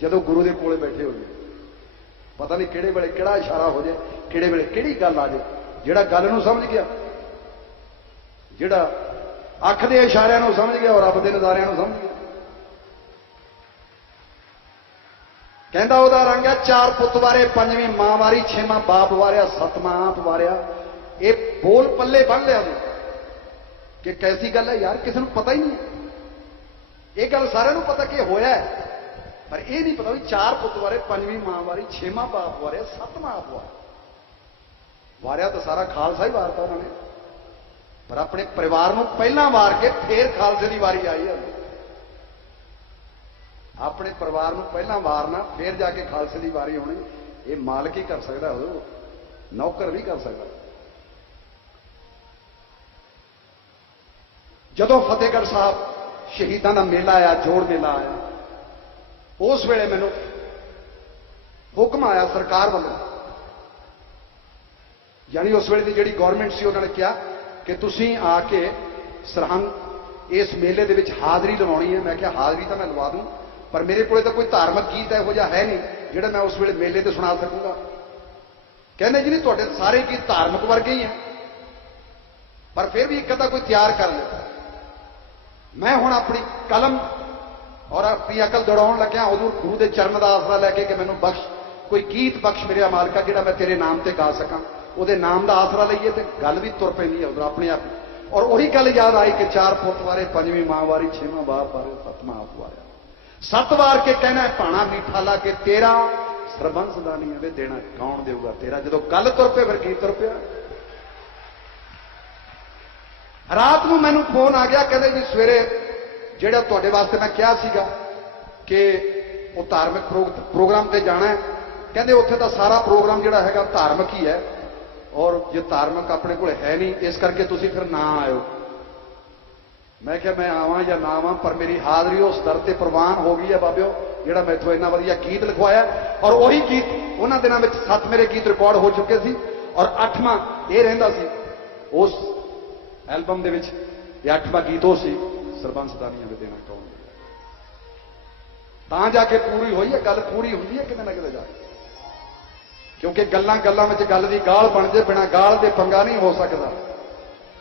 ਜਦੋਂ ਗੁਰੂ ਦੇ ਕੋਲੇ ਬੈਠੇ ਹੋਈਏ। ਪਤਾ ਨਹੀਂ ਕਿਹੜੇ ਵੇਲੇ ਕਿਹੜਾ ਇਸ਼ਾਰਾ ਹੋ ਜਾਏ ਕਿਹੜੇ ਵੇਲੇ ਕਿਹੜੀ ਗੱਲ ਆ ਜਾਏ ਜਿਹੜਾ ਗੱਲ ਨੂੰ ਸਮਝ ਗਿਆ, ਜਿਹੜਾ ਅੱਖ ਦੇ ਇਸ਼ਾਰਿਆਂ ਨੂੰ ਸਮਝ ਗਿਆ ਔਰ ਰੱਬ ਦੇ ਨਜ਼ਾਰਿਆਂ ਨੂੰ ਸਮਝ ਗਿਆ। ਕਹਿੰਦਾ ਉਹਦਾ ਰੰਗ ਹੈ ਚਾਰ ਪੁੱਤ ਵਾਰੇ, ਪੰਜਵੀਂ ਮਾਂ ਵਾਰੀ, ਛੇਵਾਂ ਬਾਪ ਵਾਰਿਆ, ਸਤਵਾਂ ਆਪ ਵਾਰਿਆ। ਇਹ ਬੋਲ ਪੱਲੇ ਬੰਨ ਲਿਆ ਉਹਨੇ ਕਿ ਕੈਸੀ ਗੱਲ ਹੈ ਯਾਰ, ਕਿਸੇ ਨੂੰ ਪਤਾ ਹੀ ਨਹੀਂ। ਇਹ ਗੱਲ ਸਾਰਿਆਂ ਨੂੰ ਪਤਾ ਕਿ ਹੋਇਆ ਹੈ। ਪਰ ਇਹ ਨਹੀਂ ਪਤਾ ਵੀ ਚਾਰ ਪੁੱਤ ਵਾਰੇ, ਪੰਜਵੀਂ ਮਾਂ ਵਾਰੀ, ਛੇਵਾਂ ਬਾਪ ਵਾਰੇ, ਸਤਵਾਂ ਆਪ ਵਾਰਿਆ ਵਾਰਿਆ ਤਾਂ ਸਾਰਾ ਖਾਲਸਾ ਹੀ ਵਾਰਤਾ ਉਹਨਾਂ ਨੇ। ਪਰ ਆਪਣੇ ਪਰਿਵਾਰ ਨੂੰ ਪਹਿਲਾਂ ਵਾਰ ਕੇ ਫੇਰ ਖਾਲਸੇ ਦੀ ਵਾਰੀ ਆਈ ਹੈ। ਆਪਣੇ ਪਰਿਵਾਰ ਨੂੰ ਪਹਿਲਾਂ ਵਾਰਨਾ, ਫੇਰ ਜਾ ਕੇ ਖਾਲਸੇ ਦੀ ਵਾਰੀ ਹੋਣੀ ਇਹ ਮਾਲਕ ਹੀ ਕਰ ਸਕਦਾ ਉਹ। ਨੌਕਰ ਵੀ ਕਰ ਸਕਦਾ ਜਦੋਂ ਫਤਿਹਗੜ੍ਹ ਸਾਹਿਬ ਸ਼ਹੀਦਾਂ ਦਾ ਮੇਲਾ ਆਇਆ, ਜੋੜ ਮੇਲਾ ਆਇਆ ਉਸ ਵੇਲੇ ਮੈਨੂੰ ਹੁਕਮ ਆਇਆ ਸਰਕਾਰ ਵੱਲੋਂ। ਯਾਨੀ ਉਸ ਵੇਲੇ ਦੀ ਜਿਹੜੀ ਗਵਰਨਮੈਂਟ ਸੀ, ਉਹਨਾਂ ਨੇ ਕਿਹਾ ਕਿ ਤੁਸੀਂ ਆ ਕੇ ਸਰਹੰਦ ਇਸ ਮੇਲੇ ਦੇ ਵਿੱਚ ਹਾਜ਼ਰੀ ਲਵਾਉਣੀ ਹੈ। ਮੈਂ ਕਿਹਾ, ਹਾਜ਼ਰੀ ਤਾਂ ਮੈਂ ਲਵਾ ਦੂੰ, ਪਰ ਮੇਰੇ ਕੋਲੇ ਤਾਂ ਕੋਈ ਧਾਰਮਿਕ ਗੀਤ ਇਹੋ ਜਿਹਾ ਹੈ ਨਹੀਂ, ਜਿਹੜਾ ਮੈਂ ਉਸ ਵੇਲੇ ਮੇਲੇ ਤੇ ਸੁਣਾ ਸਕੂੰਗਾ। ਕਹਿੰਦੇ ਜੀ, ਨਹੀਂ, ਤੁਹਾਡੇ ਸਾਰੇ ਗੀਤ ਧਾਰਮਿਕ ਵਰਗੇ ਹੀ ਆ ਪਰ ਫਿਰ ਵੀ ਇੱਕ ਅੱਧਾ ਕੋਈ ਤਿਆਰ ਕਰ ਲਿਓ ਮੈਂ ਹੁਣ ਆਪਣੀ ਕਲਮ ਔਰ ਆਪਣੀ ਅਕਲ ਦੌੜਾਉਣ ਲੱਗਿਆ ਹਜ਼ੂਰ ਗੁਰੂ ਦੇ ਚਰਨ ਦਾ ਆਸਰਾ ਲੈ ਕੇ ਕਿ ਮੈਨੂੰ ਬਖਸ਼, ਕੋਈ ਗੀਤ ਬਖਸ਼ ਮੇਰੇ ਮਾਲਕਾ ਜਿਹੜਾ ਮੈਂ ਤੇਰੇ ਨਾਮ ਤੇ ਗਾ ਸਕਾਂ। ਉਹਦੇ ਨਾਮ ਦਾ ਆਸਰਾ ਲਈਏ ਤੇ ਗੱਲ ਵੀ ਤੁਰ ਪੈਂਦੀ ਹੈ ਉਧਰ ਆਪਣੇ ਆਪ ਔਰ ਉਹੀ ਗੱਲ ਯਾਦ ਆਈ ਕਿ ਚਾਰ ਪੁੱਤ ਵਾਰੇ, ਪੰਜਵੀਂ ਮਾਂ ਵਾਰੀ, ਛੇਵਾਂ ਬਾਪ ਵਾਰੇ, ਸੱਤਵਾਂ ਆਪ ਵਾਰਿਆ ਸੱਤ ਵਾਰ ਕੇ ਕਹਿਣਾ ਭਾਣਾ ਮੀਠਾ ਲਾ ਕੇ ਤੇਰਾ ਸਰਬੰਸ ਦਾ ਨਹੀਂ ਆਵੇ ਦੇਣਾ ਕੌਣ ਦੇਊਗਾ ਤੇਰਾ? ਜਦੋਂ ਗੱਲ ਤੁਰ ਪਏ, ਫਿਰ ਕੀ ਤੁਰ ਪਿਆ। ਰਾਤ ਨੂੰ ਮੈਨੂੰ ਫੋਨ ਆ ਗਿਆ, ਕਹਿੰਦੇ ਵੀ ਸਵੇਰੇ ਜਿਹੜਾ ਤੁਹਾਡੇ ਵਾਸਤੇ ਮੈਂ ਕਿਹਾ ਸੀਗਾ ਕਿ ਉਹ ਧਾਰਮਿਕ ਪ੍ਰੋਗ- ਪ੍ਰੋਗਰਾਮ ਤੇ ਜਾਣਾ ਹੈ। ਕਹਿੰਦੇ ਉੱਥੇ ਤਾਂ ਸਾਰਾ ਪ੍ਰੋਗਰਾਮ ਜਿਹੜਾ ਹੈਗਾ ਧਾਰਮਿਕ ਹੀ ਹੈ। ਔਰ ਜੇ ਧਾਰਮਿਕ ਆਪਣੇ ਕੋਲ ਹੈ ਨਹੀਂ, ਇਸ ਕਰਕੇ ਤੁਸੀਂ ਫਿਰ ਨਾ ਆਇਓ। ਮੈਂ ਕਿਹਾ ਮੈਂ ਆਵਾਂ ਜਾਂ ਨਾ ਆਵਾਂ, ਪਰ ਮੇਰੀ ਹਾਜ਼ਰੀ ਉਸ ਦਰ ਤੇ ਪ੍ਰਵਾਨ ਹੋ ਗਈ ਹੈ ਬਾਬਿਓ, ਜਿਹੜਾ ਮੈਥੋਂ ਇੰਨਾ ਵਧੀਆ ਗੀਤ ਲਿਖਵਾਇਆ ਔਰ ਉਹੀ ਗੀਤ ਉਹਨਾਂ ਦਿਨਾਂ ਵਿੱਚ ਸੱਤ ਮੇਰੇ ਗੀਤ ਰਿਕਾਰਡ ਹੋ ਚੁੱਕੇ ਸੀ। ਔਰ ਅੱਠਵਾਂ ਇਹ ਰਹਿੰਦਾ ਸੀ, ਉਸ ਐਲਬਮ ਦੇ ਵਿੱਚ, ਇਹ ਅੱਠਵਾਂ ਗੀਤ ਉਹ ਸੀ। ਸਰਬੰਸ ਦਾਨੀਆਂ ਦੇ ਦੇਣਾ ਕੌਣ? ਤਾਂ ਜਾ ਕੇ ਪੂਰੀ ਹੋਈ ਹੈ, ਗੱਲ ਪੂਰੀ ਹੁੰਦੀ ਹੈ ਕਿਤੇ ਨਾ ਕਿਤੇ ਜਾ ਕੇ। ਕਿਉਂਕਿ ਗੱਲਾਂ ਗੱਲਾਂ ਵਿੱਚ ਗੱਲ ਦੀ ਗਾਲ ਬਣ ਜੇ, ਬਿਨਾ ਗਾਲ ਦੇ ਪੰਗਾ ਨਹੀਂ ਹੋ ਸਕਦਾ।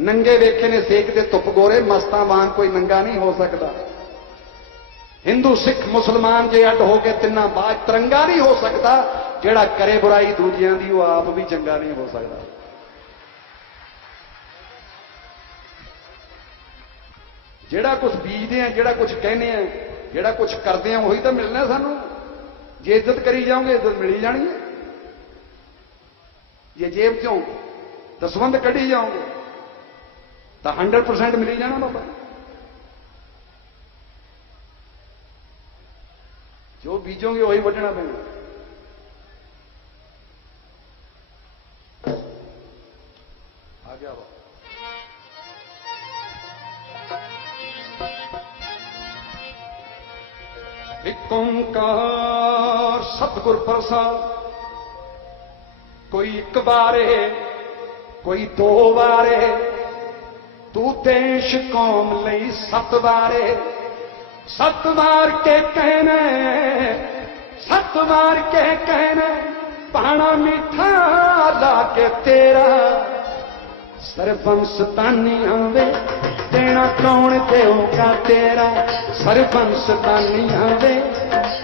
ਨੰਗੇ ਵੇਖੇ ਨੇ ਸੇਕ ਦੇ ਧੁੱਪ ਗੋਰੇ, ਮਸਤਾਂ ਵਾਂਗ ਕੋਈ ਨੰਗਾ ਨਹੀਂ ਹੋ ਸਕਦਾ। ਹਿੰਦੂ, ਸਿੱਖ, ਮੁਸਲਮਾਨ ਜੇ ਅੱਡ ਹੋ ਕੇ ਤਿੰਨਾਂ ਬਾਜ ਤਿਰੰਗਾ ਨਹੀਂ ਹੋ ਸਕਦਾ, ਜਿਹੜਾ ਕਰੇ ਬੁਰਾਈ ਦੂਜਿਆਂ ਦੀ, ਉਹ ਆਪ ਵੀ ਚੰਗਾ ਨਹੀਂ ਹੋ ਸਕਦਾ। ਜਿਹੜਾ ਕੁਝ ਬੀਜਦੇ ਆ, ਜਿਹੜਾ ਕੁਝ ਕਹਿੰਦੇ ਆ, ਜਿਹੜਾ ਕੁਝ ਕਰਦੇ ਆ, ਉਹੀ ਤਾਂ ਮਿਲਣਾ ਸਾਨੂੰ। ਜੇ ਇੱਜ਼ਤ ਕਰੀ ਜਾਓਗੇ, ਇੱਜ਼ਤ ਮਿਲੀ ਜਾਣੀ ਹੈ ਜੇ ਜੇਬ ਚੋਂ ਦਸਵੰਦ ਕੱਢੀ ਜਾਓਗੇ, ਤਾਂ 100% ਮਿਲੀ ਜਾਣਾ ਬਾਬਾ। ਜੋ ਬੀਜੋਗੇ, ਉਹੀ ਵੱਢਣਾ ਪੈਣਾ। ਆ ਗਿਆ ਵਾ ਇੱਕ ਓੰਕਾਰ, ਸਤਿਗੁਰ ਪ੍ਰਸਾਦ। ਕੋਈ ਇੱਕ ਵਾਰੇ ਕੋਈ ਦੋ ਵਾਰੇ ਤੂੰ ਦੇਸ਼ ਕੌਮ ਲਈ ਸਤ ਵਾਰੇ। ਸਤ ਵਾਰ ਕੇ ਕਹਿਣਾ ਸਤ ਵਾਰ ਕੇ ਕਹਿਣਾ ਪਾਣਾ ਮਿੱਠਾ ਲਾ ਕੇ ਤੇਰਾ। ਸਰਬੰਸ ਤਾਨੀ ਵੇ ਦੇਣਾ ਕੌਣ ਦੇਊਗਾ ਤੇਰਾ? ਸਰਬੰਸ ਤਾਨੀਆਂ ਵੇ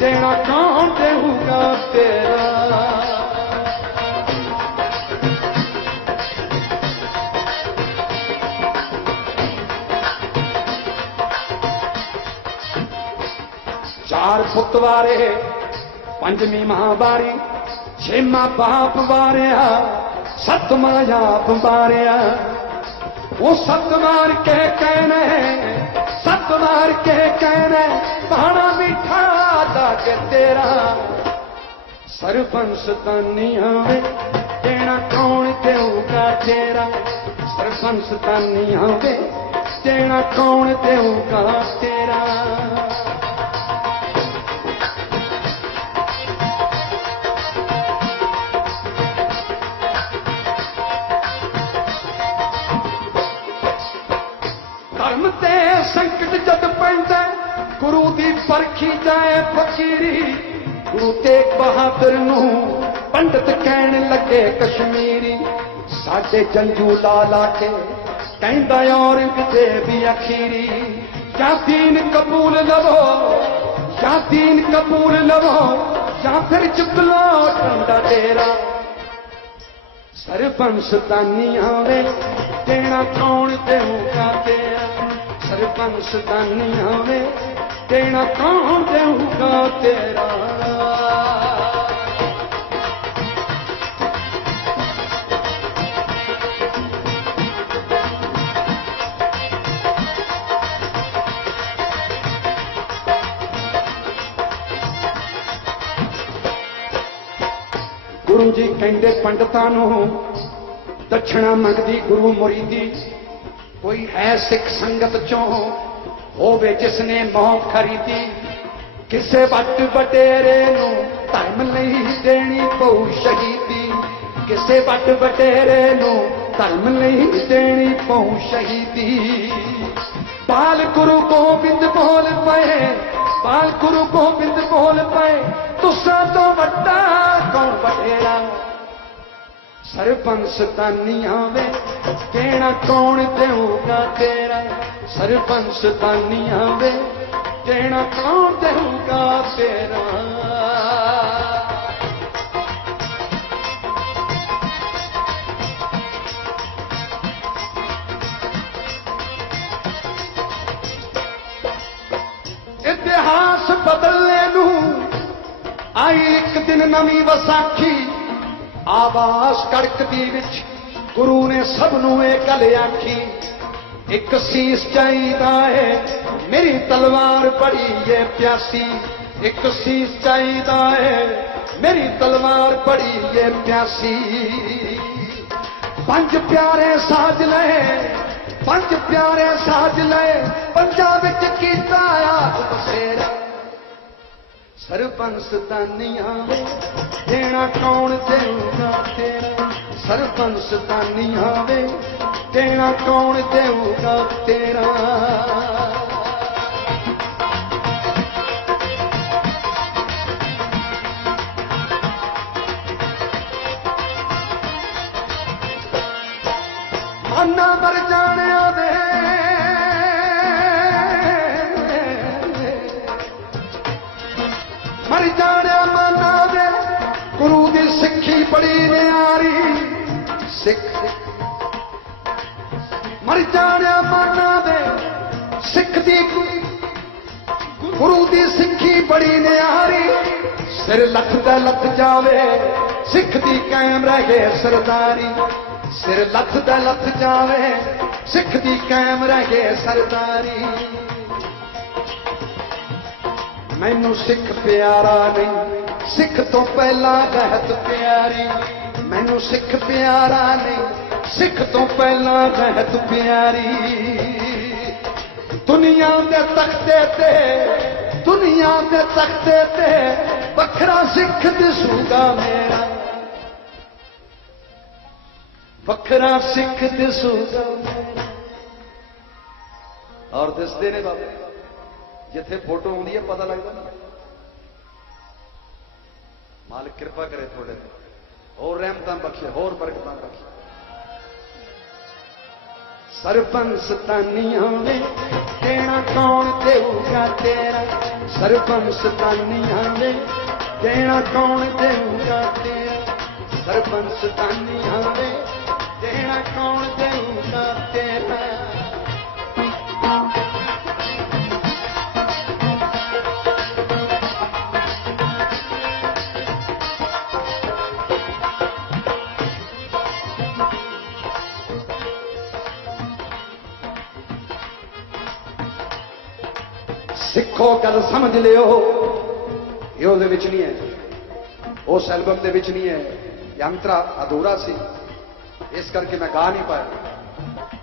ਦੇਣਾ ਕੌਣ ਦੇਊਗਾ ਤੇਰਾ? ਚਾਰ ਪੁੱਤ ਵਾਰੇ, ਪੰਜਵੀਂ ਮਾਂ ਵਾਰੀ ਛੇਵਾਂ ਬਾਪ ਵਾਰਿਆ, ਸੱਤਵਾਂ ਆਪ ਵਾਰਿਆ। ਉਹ ਸੱਤ ਮਾਰ ਕੇ ਕਹਿਣਾ ਸੱਤ ਮਾਰ ਕੇ ਕਹਿਣਾ ਪਾਣਾ ਮਿੱਠਾ ਲਾ ਕੇ ਤੇਰਾ। ਸਰਬੰਸ ਤਾਨੀਆਂ ਵੇ ਤੇਣਾ ਕੌਣ ਦੇਊਗਾ ਤੇਰਾ। ਸਰਬੰਸ ਤਾਨੀਆਂ ਵੇ ਤੇਣਾ ਕੌਣ ਦੇਊਗਾ ਤੇਰਾ। ਪਰਖੀ ਜਾਏ ਫਕੀਰੀ, ਗੁਰੂ ਤੇਗ ਬਹਾਦਰ ਨੂੰ ਪੰਡਤ ਕਹਿਣ ਲੱਗੇ ਕਸ਼ਮੀਰੀ। ਸਾਡੇ ਜੰਜੂ ਲਾਲਾ ਕੇ ਕਹਿੰਦਾ ਔਰੰਗਜ਼ੇਬ ਅਖੀਰੀ, ਜਾਂ ਦੀਨ ਕਬੂਲ ਲਵੋ, ਜਾਂ ਦੀਨ ਕਬੂਲ ਲਵੋ, ਜਾਂ ਫਿਰ ਚੁੱਕ ਲਓ ਡੰਡਾ ਤੇਰਾ ਸਰਬੰਸਤਾਨੀਆਂ ਆਵੇ ਦੇਣਾ ਕੌਣ ਦੇਊਗਾ ਤੇਰਾ? ਸਰਬੰਸਤਾਨੀਆਂ ਆਵੇ ਦੇਣਾ ਕੌਣ ਦੇਊਗਾ ਤੇਰਾ ਗੁਰੂ ਜੀ ਕਹਿੰਦੇ ਪੰਡਤਾਂ ਨੂੰ ਦਛਣਾ ਮੰਗਦੀ ਗੁਰੂ ਮੁਰੀਦੀ ਕੋਈ ਹੈ ਸਿੱਖ ਸੰਗਤ ਚੋਂ ਹੋਵੇ ਜਿਸ ਨੇ ਮੌਤ ਖਰੀਦੀ, ਕਿਸੇ ਵੱਟ ਬਟੇਰੇ ਨੂੰ ਧਰਮ ਲਈ ਦੇਣੀ ਪਊ ਸ਼ਹੀਦੀ। ਕਿਸੇ ਵੱਟ ਬਟੇਰੇ ਨੂੰ ਧਰਮ ਲਈ ਦੇਣੀ ਪਊ ਸ਼ਹੀਦੀ। ਪਾਲ ਗੁਰੂ ਗੋਬਿੰਦ ਬੋਲ ਪਏ, ਬਾਲ ਗੁਰੂ ਗੋਬਿੰਦ ਬੋਲ ਪਏ, ਤੁਸਾਂ ਤੋਂ ਵੱਡਾ ਕੌਣ ਬਟੇਰਾ ਸਰਪੰਸ਼ ਤਾਨੀਆਂ ਵੇ ਕਹਿਣਾ ਕੌਣ ਦੇਊਗਾ ਤੇਰਾ? ਸਰਪੰਚ ਤਾਨੀਆਂ ਵੇ ਕਹਿਣਾ ਕੌਣ ਦੇਊਗਾ ਤੇਰਾ? ਇਤਿਹਾਸ ਬਦਲਨੇ ਨੂੰ ਆਈ ਇੱਕ ਦਿਨ ਨਵੀਂ ਵਸਾਖੀ। ਆਵਾਜ਼ ਕੜਕਦੀ ਵਿੱਚ ਗੁਰੂ ਨੇ ਸਭ ਨੂੰ ਇਹ ਗੱਲ ਆਖੀ, ਇੱਕ ਸੀਸ ਚਾਹੀਦਾ ਹੈ, ਮੇਰੀ ਤਲਵਾਰ ਬੜੀ ਏ ਪਿਆਸੀ। ਇੱਕ ਸੀਸ ਚਾਹੀਦਾ ਹੈ, ਮੇਰੀ ਤਲਵਾਰ ਬੜੀ ਏ ਪਿਆਸੀ। ਪੰਜ ਪਿਆਰੇ ਸਾਜ ਲਏ, ਪੰਜ ਪਿਆਰੇ ਸਾਜ ਲਏ, ਪੰਜਾਬ ਵਿੱਚ ਕੀਤਾ ਆਪ ਬਸੇਰਾ ਸਰਪੰਚ ਤਾਨੀਆਂ ਦੇਣਾ ਕੌਣ ਦੇਊਗਾ ਤੇਰਾ? ਸਰਪੰਚ ਤਾਨੀਆਂ ਵੇ ਦੇਣਾ ਕੌਣ ਦੇਊਗਾ ਤੇਰਾ? ਮਾਨਾ ਮਰ ਜਾਣਿਆ ਦੇ। ਮਰ ਜਾਣਿਆ ਦੀ ਸਿੱਖੀ ਬੜੀ ਨਿਆਰੀ, ਸਿੱਖ। ਮਰ ਜਾਣਿਆ ਮਾਨਾ ਦੇ ਸਿੱਖ ਦੀ ਗੁਰੂ ਦੀ ਸਿੱਖੀ ਬੜੀ ਨਿਆਰੀ, ਸਿਰ ਲੱਖ ਦਾ ਲੱਖ ਜਾਵੇ। ਸਿੱਖ ਦੀ ਕਾਇਮ ਰਹੇ ਸਰਦਾਰੀ, ਸਿਰ ਲੱਖ ਦਾ ਲੱਖ ਜਾਵੇ। ਸਿੱਖ ਦੀ ਕਾਇਮ ਰਹੇ ਸਰਦਾਰੀ। ਮੈਨੂੰ ਸਿੱਖ ਪਿਆਰਾ ਨਹੀਂ। ਸਿੱਖ ਤੋਂ ਪਹਿਲਾਂ ਰਹਿਤ ਪਿਆਰੀ, ਮੈਨੂੰ ਸਿੱਖ ਪਿਆਰਾ ਨਹੀਂ। ਸਿੱਖ ਤੋਂ ਪਹਿਲਾਂ ਰਹਿਤ ਪਿਆਰੀ। ਦੁਨੀਆ ਦੇ ਤਖਤੇ ਤੇ, ਦੁਨੀਆ ਦੇ ਤਖਤੇ ਤੇ ਵੱਖਰਾ ਸਿੱਖ ਦਿਸੂਗਾ ਮੇਰਾ। ਵੱਖਰਾ ਸਿੱਖ ਦਿਸੂਗਾ ਔਰ ਦਿਸਦੇ ਨੇ ਬਾਬੇ। ਜਿੱਥੇ ਫੋਟੋ ਆਉਂਦੀ ਹੈ, ਪਤਾ ਲੱਗਦਾ। ਮਾਲਕ ਕਿਰਪਾ ਕਰੇ ਤੁਹਾਡੇ ਤੇ। ਹੋਰ ਰਹਿਮਤਾਂ ਬਖਸ਼ੇ, ਹੋਰ ਬਰਕਤਾਂ ਬਖਸ਼ੇ। ਸਰਪੰਚ ਤਾਨੀਆਂ ਵੇ ਦੇਣਾ ਕੌਣ ਦੇਊਗਾ ਤੇਰਾ? ਸਰਪੰਚ ਤਾਨੀਆਂ ਵੇ ਕਹਿਣਾ ਕੌਣ ਦੇਊਗਾ ਤੇਰਾ? ਸਰਪੰਚ ਤਾਨੀਆਂ ਵੇ ਸਿੱਖੋ ਗੱਲ ਸਮਝ ਲਿਓ। ਇਹ ਉਹਦੇ ਵਿੱਚ ਨਹੀਂ ਹੈ। ਉਸ ਐਲਬਮ ਦੇ ਵਿੱਚ ਨਹੀਂ ਹੈ। ਯੰਤਰਾ ਅਧੂਰਾ ਸੀ। ਇਸ ਕਰਕੇ ਮੈਂ ਗਾ ਨਹੀਂ ਪਾਇਆ।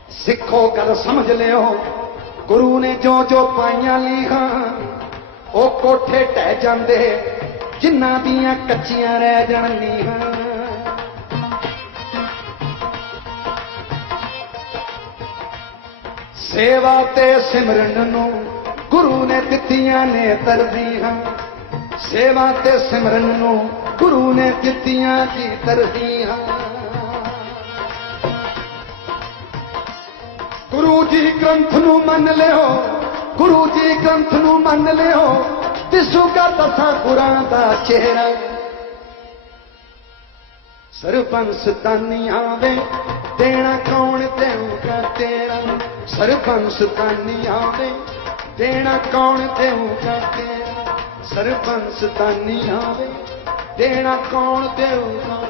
ਸਿੱਖੋ ਗੱਲ ਸਮਝ ਲਿਓ। ਗੁਰੂ ਨੇ ਜੋ ਜੋ ਪਾਈਆਂ ਲੀਹਾਂ, ਉਹ ਕੋਠੇ ਟਹਿ ਜਾਂਦੇ। ਜਿਨ੍ਹਾਂ ਦੀਆਂ ਕੱਚੀਆਂ ਰਹਿ ਜਾਣ ਲੀਹਾਂ ਸੇਵਾ ਤੇ ਸਿਮਰਨ ਨੂੰ ਗੁਰੂ ਨੇ ਦਿੱਤੀਆਂ ਨੇ ਤਰਜੀਹਾਂ। ਸੇਵਾ ਤੇ ਸਿਮਰਨ ਨੂੰ ਗੁਰੂ ਨੇ ਦਿੱਤੀਆਂ ਜੀ ਤਰਜੀਹਾਂ। ਗੁਰੂ ਜੀ ਗ੍ਰੰਥ ਨੂੰ ਮੰਨ ਲਿਓ, ਗੁਰੂ ਜੀ ਗ੍ਰੰਥ ਨੂੰ ਮੰਨ ਲਿਓ ਦਿਸੂਗਾ ਦਸਾਂ ਗੁਰਾਂ ਦਾ ਚਿਹਰਾ। ਸਰਪੰਸ ਤਾਨੀ ਆਵੇ, ਦੇਣਾ ਕੌਣ ਦੇਊਗਾ ਤੇਰਾ। ਸਰਪੰਸ ਤਾਨੀ ਆਵੇ ਦੇਣਾ ਕੌਣ ਦੇਊਗਾ ਤੇਰਾ ਸਰਪੰਚ ਤਾਨੀਆਂ ਵੇ ਦੇਣਾ ਕੌਣ ਦੇਊਗਾ